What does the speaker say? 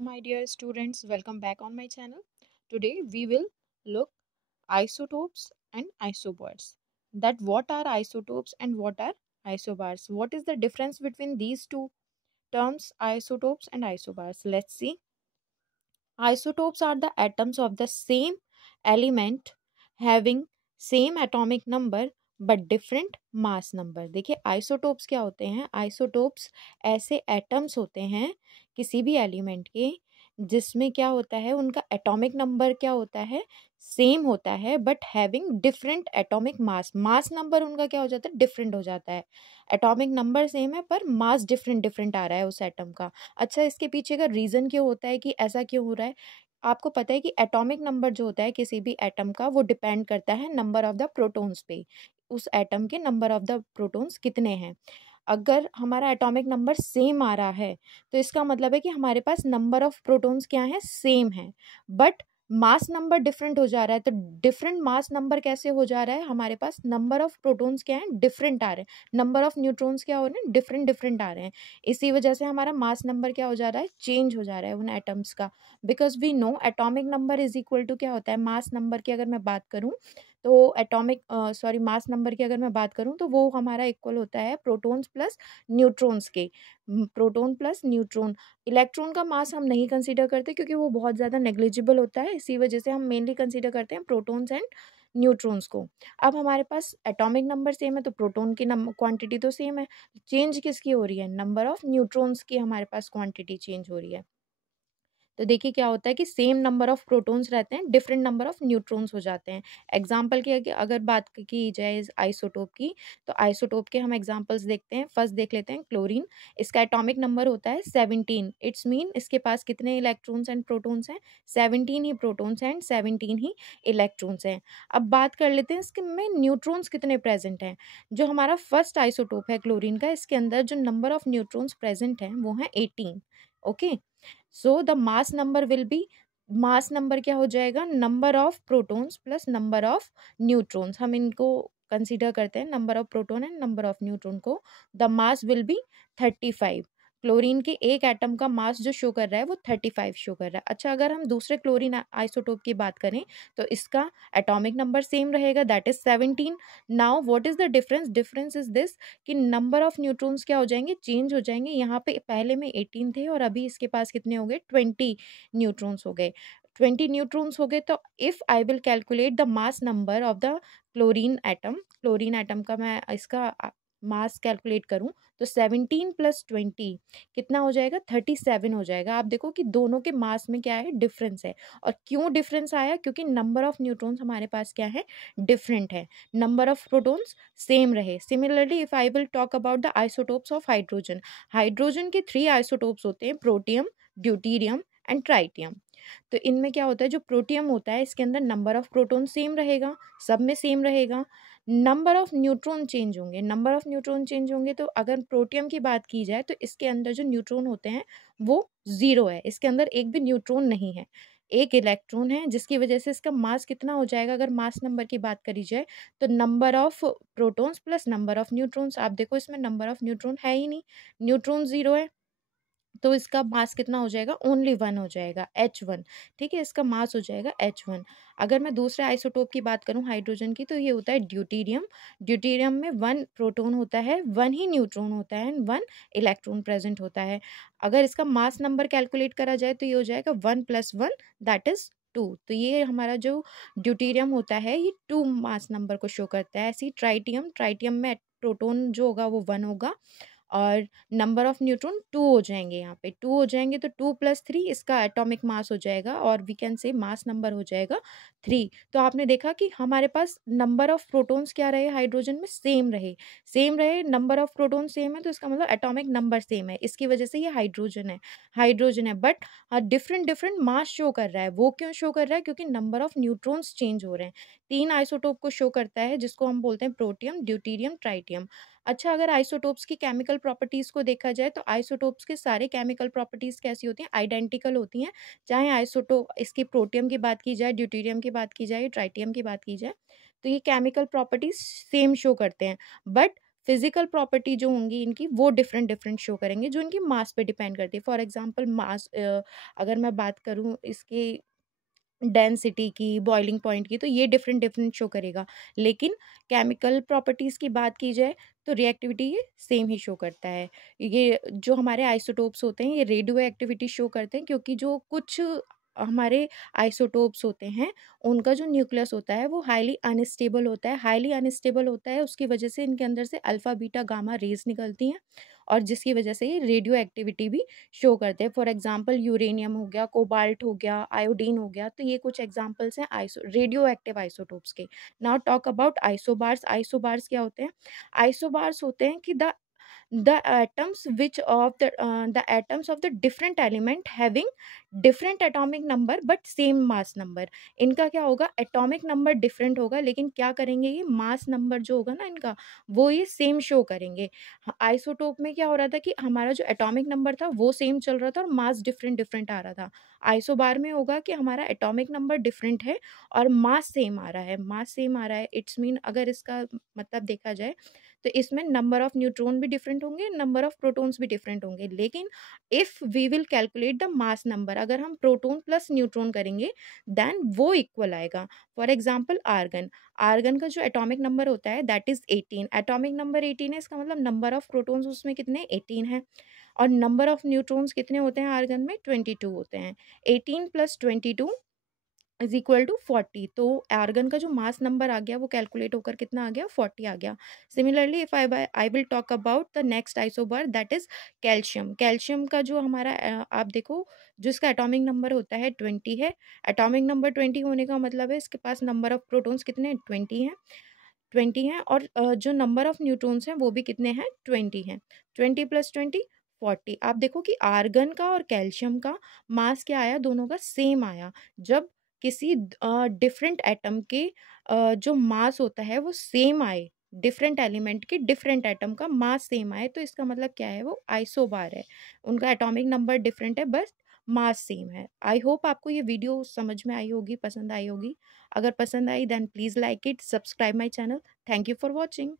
my dear students, welcome back on my channel. Today we will look isotopes and isobars. That what are isotopes and what are isobars? What is the difference between these two terms, isotopes and isobars? Let's see. Isotopes are the atoms of the same element having same atomic number but different mass number. देखिए isotopes क्या होते हैं. Isotopes ऐसे atoms होते हैं किसी भी element के जिसमें क्या होता है उनका एटॉमिक नंबर क्या होता है सेम होता है but having different atomic mass. Mass number उनका क्या हो जाता है डिफरेंट हो जाता है. एटॉमिक नंबर सेम है पर मास डिफरेंट डिफरेंट आ रहा है उस एटम का. अच्छा इसके पीछे का रीज़न क्यों होता है कि ऐसा क्यों हो रहा है. आपको पता है कि एटॉमिक नंबर जो होता है किसी भी एटम का वो डिपेंड करता है नंबर ऑफ द प्रोटॉन्स पे. उस एटम के नंबर ऑफ द प्रोटॉन्स कितने हैं. अगर हमारा एटॉमिक नंबर सेम आ रहा है तो इसका मतलब है कि हमारे पास नंबर ऑफ प्रोटॉन्स क्या है सेम है बट मास नंबर डिफरेंट हो जा रहा है. तो डिफरेंट मास नंबर कैसे हो जा रहा है. हमारे पास नंबर ऑफ प्रोटॉन्स क्या है डिफरेंट आ रहे हैं. नंबर ऑफ न्यूट्रॉन्स क्या हो रहे हैं डिफरेंट डिफरेंट आ रहे हैं. इसी वजह से हमारा मास नंबर क्या हो जा रहा है चेंज हो जा रहा है उन एटम्स का. Because we know atomic number is equal to क्या होता है मास नंबर की अगर मैं बात करूँ तो मास नंबर की अगर मैं बात करूँ तो वो हमारा इक्वल होता है प्रोटॉन्स प्लस न्यूट्रॉन्स के. Proton plus neutron. इलेक्ट्रॉन का मास हम नहीं कंसीडर करते क्योंकि वो बहुत ज़्यादा नेग्लिजिबल होता है. इसी वजह से हम मेनली कंसीडर करते हैं प्रोटॉन्स एंड न्यूट्रॉन्स को. अब हमारे पास एटॉमिक नंबर सेम है तो प्रोटॉन की क्वांटिटी तो सेम है. चेंज किसकी हो रही है नंबर ऑफ न्यूट्रॉन्स की हमारे पास क्वांटिटी चेंज हो रही है. तो देखिए क्या होता है कि सेम नंबर ऑफ प्रोटॉन्स रहते हैं डिफरेंट नंबर ऑफ न्यूट्रॉन्स हो जाते हैं. एग्जांपल की अगर बात की जाए इस आइसोटोप की तो आइसोटोप के हम एग्जांपल्स देखते हैं. फर्स्ट देख लेते हैं क्लोरीन. इसका एटॉमिक नंबर होता है 17. इट्स मीन इसके पास कितने इलेक्ट्रॉन्स एंड प्रोटॉन्स हैं 17 ही प्रोटॉन्स एंड 17 ही इलेक्ट्रॉन्स हैं. अब बात कर लेते हैं इसके में न्यूट्रॉन्स कितने प्रेजेंट हैं. जो हमारा फर्स्ट आइसोटोप है क्लोरीन का इसके अंदर जो नंबर ऑफ न्यूट्रॉन्स प्रेजेंट हैं वो है 18. Okay so the mass number will be mass number क्या हो जाएगा number of protons plus number of neutrons. हम इनको कंसीडर करते हैं number of proton and number of neutron को. The mass will be 35. Chlorine के एक एटम का मास जो शो कर रहा है वो 35 शो कर रहा है. अच्छा अगर हम दूसरे क्लोरीन आइसोटोप की बात करें तो इसका एटॉमिक नंबर सेम रहेगा that is 17. Now what is the difference. Difference is this कि नंबर ऑफ न्यूट्रॉन्स क्या हो जाएंगे चेंज हो जाएंगे. यहाँ पे पहले में 18 थे और अभी इसके पास कितने हो गए 20 न्यूट्रॉन्स हो गए. 20 न्यूट्रॉन्स हो गए. तो if I will calculate the mass number of the chlorine atom का मैं इसका मास कैलकुलेट करूं तो 17 प्लस 20 कितना हो जाएगा 37 हो जाएगा. आप देखो कि दोनों के मास में क्या है डिफरेंस है. और क्यों डिफरेंस आया क्योंकि नंबर ऑफ न्यूट्रॉन्स हमारे पास क्या है डिफरेंट है. नंबर ऑफ प्रोटॉन्स सेम रहे. Similarly if I will talk about the isotopes of hydrogen. Hydrogen के 3 आइसोटोप्स होते हैं प्रोटियम ड्यूटीरियम एंड ट्राइटियम. तो इनमें क्या होता है जो प्रोटियम होता है इसके अंदर नंबर ऑफ प्रोटॉन सेम रहेगा सब में सेम रहेगा. नंबर ऑफ न्यूट्रॉन चेंज होंगे. नंबर ऑफ न्यूट्रॉन चेंज होंगे तो अगर प्रोटियम की बात की जाए तो इसके अंदर जो न्यूट्रॉन होते हैं वो 0 है. इसके अंदर एक भी न्यूट्रॉन नहीं है. एक इलेक्ट्रॉन है जिसकी वजह से इसका मास कितना हो जाएगा. अगर मास नंबर की बात करी जाए तो number of protons plus number of neutrons. आप देखो इसमें नंबर ऑफ न्यूट्रॉन है ही नहीं. न्यूट्रॉन 0 है तो इसका मास कितना हो जाएगा ओनली 1 हो जाएगा H1. ठीक है इसका मास हो जाएगा H1. अगर मैं दूसरे आइसोटोप की बात करूं हाइड्रोजन की तो ये होता है ड्यूटीरियम. ड्यूटीरियम में 1 प्रोटॉन होता है 1 ही न्यूट्रॉन होता है एंड 1 इलेक्ट्रॉन प्रेजेंट होता है. अगर इसका मास नंबर कैलकुलेट करा जाए तो ये हो जाएगा 1 + 1 दैट इज 2. तो ये हमारा जो ड्यूटीरियम होता है ये 2 मास नंबर को शो करता है. ऐसी ट्राइटियम में प्रोटॉन जो होगा वो 1 होगा और नंबर ऑफ न्यूट्रॉन 2 हो जाएंगे. यहाँ पे 2 हो जाएंगे तो 2 + 3 इसका एटॉमिक मास हो जाएगा और we can say mass number हो जाएगा 3. तो आपने देखा कि हमारे पास नंबर ऑफ प्रोटॉन्स क्या रहे हाइड्रोजन में सेम रहे. नंबर ऑफ प्रोटॉन सेम है तो इसका मतलब एटॉमिक नंबर सेम है. इसकी वजह से ये हाइड्रोजन है बट डिफरेंट मास शो कर रहा है. वो क्यों शो कर रहा है क्योंकि नंबर ऑफ न्यूट्रॉन्स चेंज हो रहे हैं. 3 आइसोटोप को शो करता है जिसको हम बोलते हैं प्रोटियम ड्यूटीरियम ट्राइटियम. अच्छा अगर आइसोटोप्स की केमिकल प्रॉपर्टीज़ को देखा जाए तो आइसोटोप्स के सारे केमिकल प्रॉपर्टीज़ कैसी होती हैं आइडेंटिकल होती हैं. चाहे आइसोटोप इसकी प्रोटियम की बात की जाए ड्यूटीरियम की बात की जाए ट्राइटियम की बात की जाए तो ये केमिकल प्रॉपर्टीज़ सेम शो करते हैं. बट फिजिकल प्रॉपर्टी जो होंगी इनकी वो डिफरेंट डिफरेंट शो करेंगे, जो इनकी मास पे डिपेंड करती है। फॉर एग्जांपल मास, अगर मैं बात करूँ इसकी डेंसिटी की, बॉइलिंग पॉइंट की, तो ये डिफरेंट डिफरेंट शो करेगा। लेकिन केमिकल प्रॉपर्टीज़ की बात की जाए तो रिएक्टिविटी ये सेम ही शो करता है। ये जो हमारे आइसोटोप्स होते हैं ये रेडियो एक्टिविटी शो करते हैं, क्योंकि जो कुछ हमारे आइसोटोप्स होते हैं उनका जो न्यूक्लियस होता है वो हाईली अनस्टेबल होता है। हाईली अनस्टेबल होता है, उसकी वजह से इनके अंदर से अल्फ़ा बीटा गामा रेज़ निकलती हैं, और जिसकी वजह से ये रेडियो एक्टिविटी भी शो करते हैं। फॉर एग्जांपल यूरेनियम हो गया, कोबाल्ट हो गया, आयोडीन हो गया, तो ये कुछ एग्जांपल्स हैं रेडियो एक्टिव आइसोटोप्स के। Now talk about isobars. Isobars क्या होते हैं? आइसोबार्स होते हैं कि the atoms of the different element having different atomic number but same mass number। इनका क्या होगा, एटॉमिक नंबर डिफरेंट होगा, लेकिन क्या करेंगे ये मास नंबर जो होगा ना इनका, वो ये सेम शो करेंगे। आइसोटोप में क्या हो रहा था कि हमारा जो एटॉमिक नंबर था वो सेम चल रहा था और मास डिफरेंट डिफरेंट आ रहा था। आइसोबार में होगा कि हमारा एटॉमिक नंबर डिफरेंट है और मास सेम आ रहा है। मास सेम आ रहा है इट्स मीन, अगर इसका मतलब देखा जाए तो इसमें नंबर ऑफ न्यूट्रॉन भी डिफरेंट होंगे, नंबर ऑफ प्रोटॉन्स भी डिफरेंट होंगे। लेकिन if we will calculate the mass number, अगर हम प्रोटॉन प्लस न्यूट्रॉन करेंगे देन वो इक्वल आएगा। फॉर एग्जांपल आर्गन, आर्गन का जो एटॉमिक नंबर होता है दैट इज 18। एटॉमिक नंबर 18 है, इसका मतलब नंबर ऑफ प्रोटॉन्स उसमें कितने, 18 है। और नंबर ऑफ न्यूट्रॉन्स कितने होते हैं आर्गन में, 22 होते हैं। 18 प्लस 22 इज इक्वल टू 40। तो आर्गन का जो मास नंबर आ गया वो कैलकुलेट होकर कितना आ गया, 40 आ गया। Similarly if I will talk about the next isobar that is calcium. Calcium का जो हमारा आप देखो, जो इसका एटॉमिक नंबर होता है 20 है। एटॉमिक नंबर 20 होने का मतलब है इसके पास नंबर ऑफ प्रोटॉन्स कितने, 20 हैं। 20 हैं, और जो नंबर ऑफ न्यूट्रॉन्स हैं वो भी कितने हैं, 20 हैं। 20 प्लस 20 40। आप देखो कि आर्गन का और कैल्शियम का मास क्या आया, दोनों का सेम आया। जब किसी डिफरेंट एटम के जो मास होता है वो सेम आए, डिफरेंट एलिमेंट के डिफरेंट एटम का मास सेम आए, तो इसका मतलब क्या है, वो आइसोबार है। उनका एटॉमिक नंबर डिफरेंट है, बस मास सेम है। आई होप आपको ये वीडियो समझ में आई होगी, पसंद आई होगी। अगर पसंद आई then please like it, subscribe my channel. Thank you for watching.